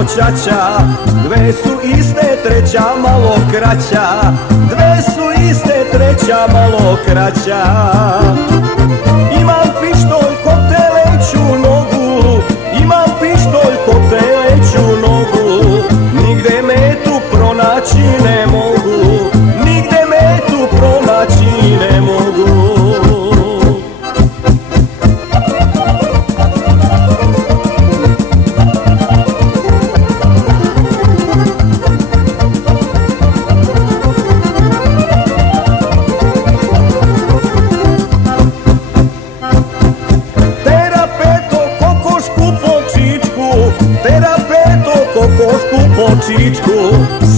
ko ćaća, dve su iste, treća malo kraća, dve su iste, treća malo kraća. Imam pištolj ko teleću nogu, imam pištolj ko teleću nogu, nigde metu pronaći ne mogu, nigde metu pronaći ne mogu.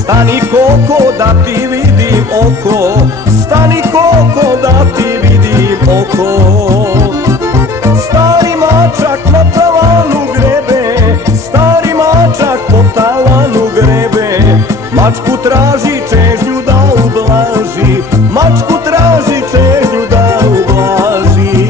Stani koko da ti vidim oko, stani koko da ti vidim oko. Stari mačak na tavanu grebe, stari mačak po tavanu grebe, mačku traži čežnju da ublaži, mačku traži čežnju da ublaži.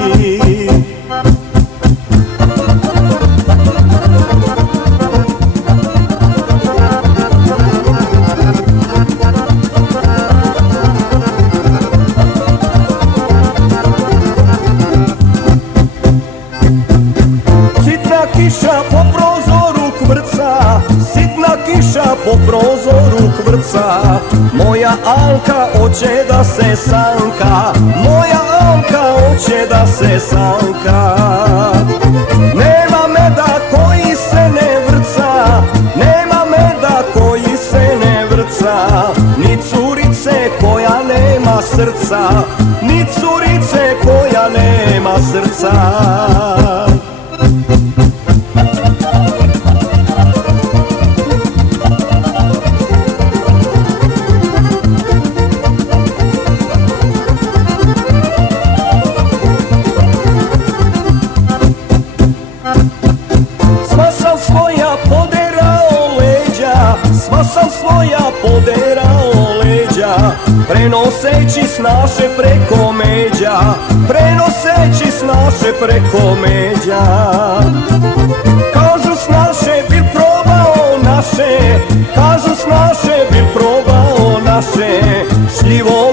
Kiša po prozoru kvrca, sitna kiša po prozoru kvrca, moja Alka hoće da se sanka, moja Alka hoće da se sanka. Nema meda koji se ne vrca, nema meda koji se ne vrca, ni curice koja nema srca, ni curice koja nema srca. Sva sam svoja poderao leđa, prenoseći snaše preko međa, prenoseći snaše preko međa. Kažu snaše bi probao naše, kažu snaše bi probao naše, šljivo